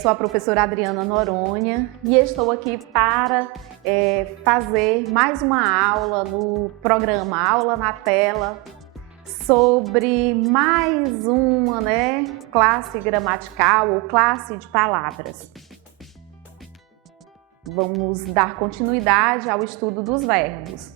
Sou a professora Adriana Noronha e estou aqui para fazer mais uma aula no programa Aula na Tela sobre mais uma classe gramatical ou classe de palavras. Vamos dar continuidade ao estudo dos verbos.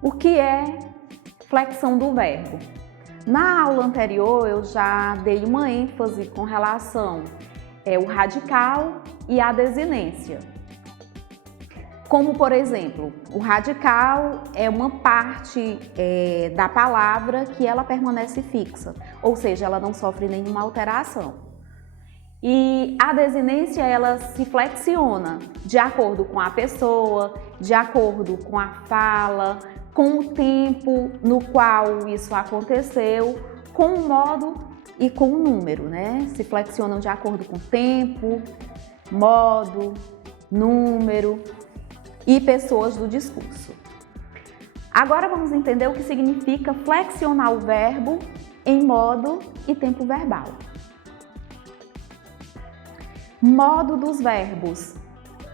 O que é flexão do verbo? Na aula anterior eu já dei uma ênfase com relação ao radical e à desinência. Como, por exemplo, o radical é uma parte da palavra que ela permanece fixa, ou seja, ela não sofre nenhuma alteração. E a desinência, ela se flexiona de acordo com a pessoa, de acordo com a fala, com o tempo no qual isso aconteceu, com o modo e com o número, Se flexionam de acordo com o tempo, modo, número e pessoas do discurso. Agora vamos entender o que significa flexionar o verbo em modo e tempo verbal. Modo dos verbos.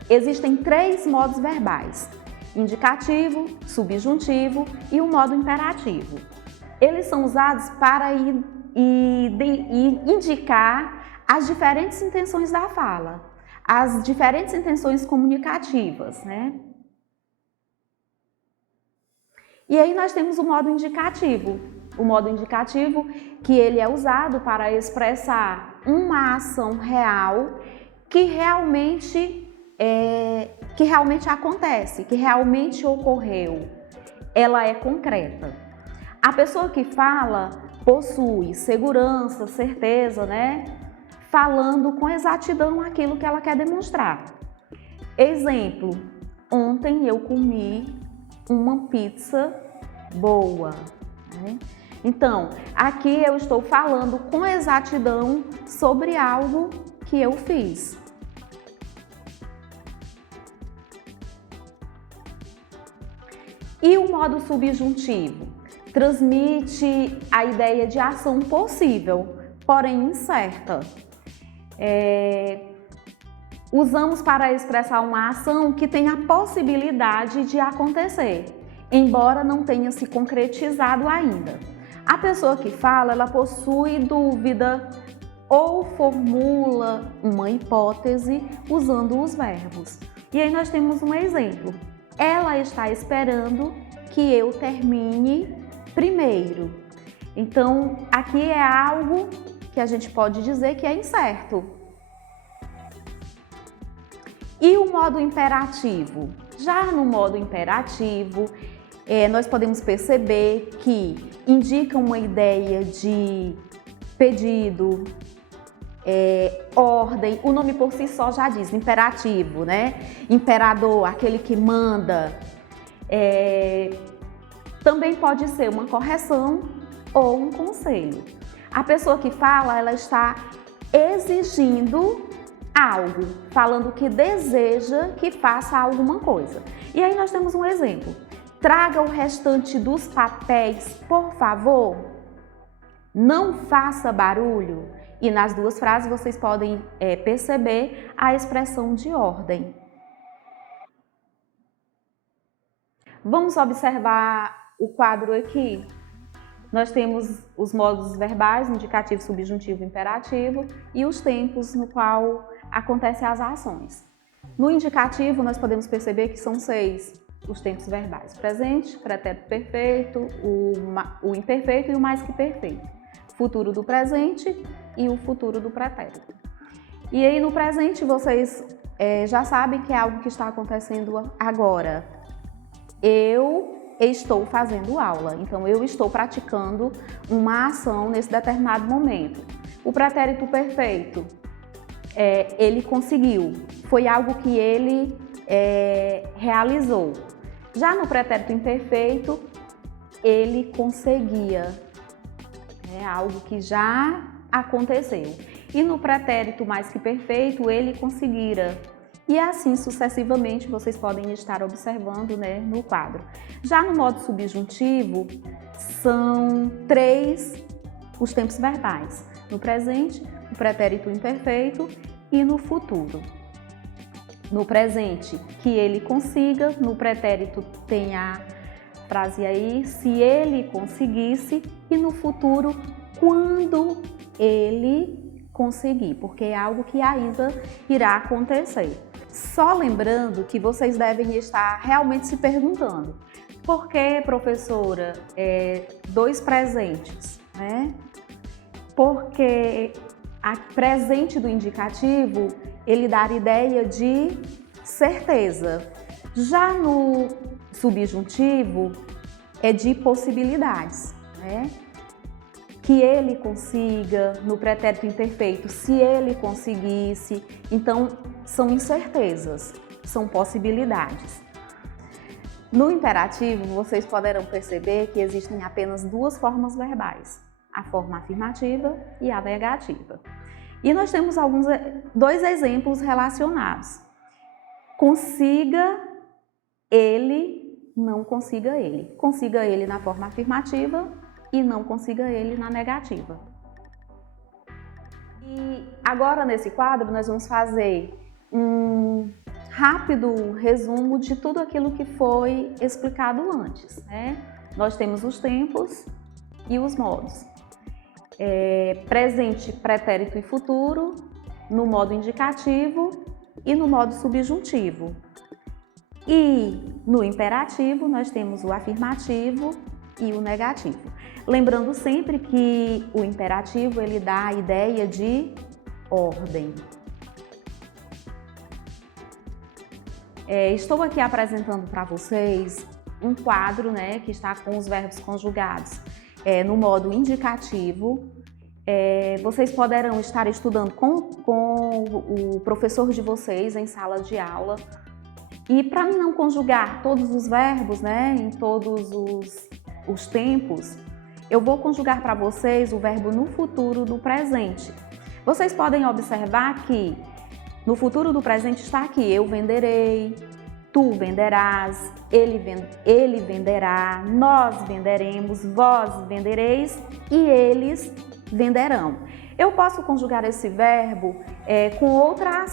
Existem 3 modos verbais: indicativo, subjuntivo e o modo imperativo. Eles são usados para indicar as diferentes intenções da fala, as diferentes intenções comunicativas, E aí nós temos o modo indicativo. O modo indicativo que ele é usado para expressar uma ação real que realmente acontece, que realmente ocorreu. Ela é concreta. A pessoa que fala possui segurança, certeza, Falando com exatidão aquilo que ela quer demonstrar. Exemplo: ontem eu comi uma pizza boa. Então, aqui eu estou falando com exatidão sobre algo que eu fiz. E o modo subjuntivo transmite a ideia de ação possível, porém incerta. Usamos para expressar uma ação que tem a possibilidade de acontecer, embora não tenha se concretizado ainda. A pessoa que fala, ela possui dúvida ou formula uma hipótese usando os verbos. E aí nós temos um exemplo. Ela está esperando que eu termine primeiro. Então, aqui é algo que a gente pode dizer que é incerto. E o modo imperativo? Já no modo imperativo, nós podemos perceber que indica uma ideia de pedido, ordem. O nome por si só já diz, imperativo, Imperador, aquele que manda. Também pode ser uma correção ou um conselho. A pessoa que fala, ela está exigindo algo, falando que deseja que faça alguma coisa. E aí nós temos um exemplo. Traga o restante dos papéis, por favor. Não faça barulho. E nas 2 frases vocês podem perceber a expressão de ordem. Vamos observar o quadro aqui. Nós temos os modos verbais, indicativo, subjuntivo e imperativo, e os tempos no qual acontecem as ações. No indicativo, nós podemos perceber que são 6 os tempos verbais: presente, pretérito perfeito, o imperfeito e o mais que perfeito. Futuro do presente e o futuro do pretérito. E aí no presente vocês já sabem que é algo que está acontecendo agora. Eu estou fazendo aula, então eu estou praticando uma ação nesse determinado momento. O pretérito perfeito, ele conseguiu, foi algo que ele realizou. Já no pretérito imperfeito, ele conseguia, é algo que já aconteceu. E no pretérito mais que perfeito, ele conseguira. E assim sucessivamente vocês podem estar observando no quadro. Já no modo subjuntivo, são 3 os tempos verbais: no presente, no pretérito imperfeito e no futuro. No presente, que ele consiga, no pretérito tem a frase aí, se ele conseguisse, e no futuro, quando ele conseguir, porque é algo que ainda irá acontecer. Só lembrando que vocês devem estar realmente se perguntando, por que, professora, dois presentes, né? Porque a presente do indicativo, ele dá a ideia de certeza. Já no subjuntivo, é de possibilidades, né? Que ele consiga, no pretérito imperfeito, se ele conseguisse. Então, são incertezas, são possibilidades. No imperativo, vocês poderão perceber que existem apenas duas formas verbais, a forma afirmativa e a negativa. E nós temos dois exemplos relacionados. Consiga ele, não consiga ele. Consiga ele na forma afirmativa e não consiga ele na negativa. E agora nesse quadro nós vamos fazer um rápido resumo de tudo aquilo que foi explicado antes, né? Nós temos os tempos e os modos. Presente, pretérito e futuro, no modo indicativo e no modo subjuntivo. E no imperativo nós temos o afirmativo e o negativo. Lembrando sempre que o imperativo ele dá a ideia de ordem. Estou aqui apresentando para vocês um quadro, né, que está com os verbos conjugados no modo indicativo. Vocês poderão estar estudando com o professor de vocês em sala de aula. E para não conjugar todos os verbos, né, em todos os tempos, eu vou conjugar para vocês o verbo no futuro do presente. Vocês podem observar que no futuro do presente está aqui, eu venderei, tu venderás, ele venderá, nós venderemos, vós vendereis e eles venderão. Eu posso conjugar esse verbo com outra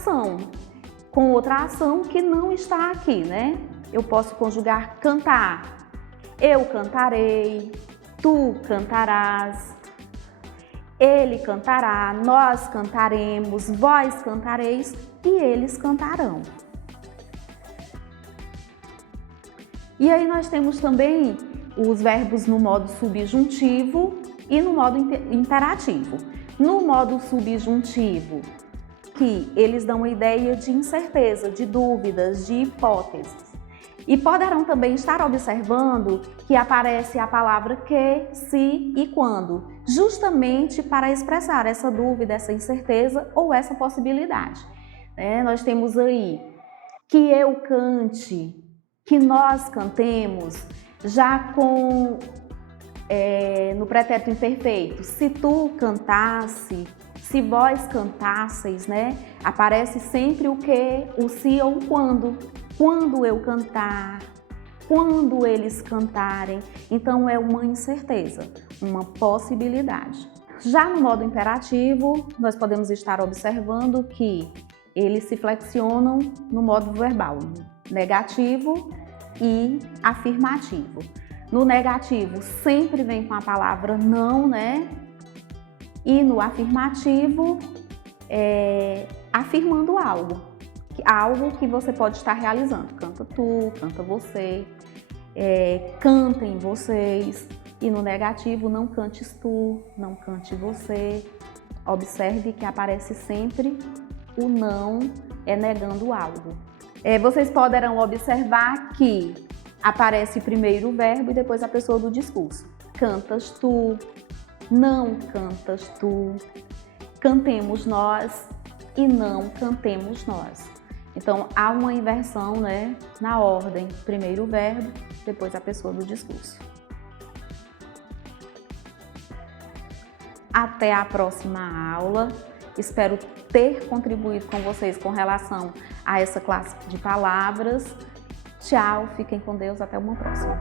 ação que não está aqui, né? Eu posso conjugar cantar, eu cantarei, tu cantarás, ele cantará, nós cantaremos, vós cantareis e eles cantarão. E aí nós temos também os verbos no modo subjuntivo e no modo imperativo. No modo subjuntivo, que eles dão a ideia de incerteza, de dúvidas, de hipóteses. E poderão também estar observando que aparece a palavra que, se e quando, justamente para expressar essa dúvida, essa incerteza ou essa possibilidade. Nós temos aí que eu cante, que nós cantemos, já no pretérito imperfeito, se tu cantasse, se vós cantasseis, né? Aparece sempre o que, o se ou o quando. Quando eu cantar, quando eles cantarem. Então é uma incerteza, uma possibilidade. Já no modo imperativo, nós podemos estar observando que eles se flexionam no modo verbal, negativo e afirmativo. No negativo sempre vem com a palavra não, né? E no afirmativo, afirmando algo que você pode estar realizando. Canta tu, canta você, cantem vocês. E no negativo, não cantes tu, não cante você. Observe que aparece sempre o não negando algo. Vocês poderão observar que aparece primeiro o verbo e depois a pessoa do discurso. Cantas tu, não cantas tu, cantemos nós e não cantemos nós. Então, há uma inversão, né, na ordem. Primeiro o verbo, depois a pessoa do discurso. Até a próxima aula. Espero ter contribuído com vocês com relação a essa classe de palavras. Tchau, fiquem com Deus, até uma próxima.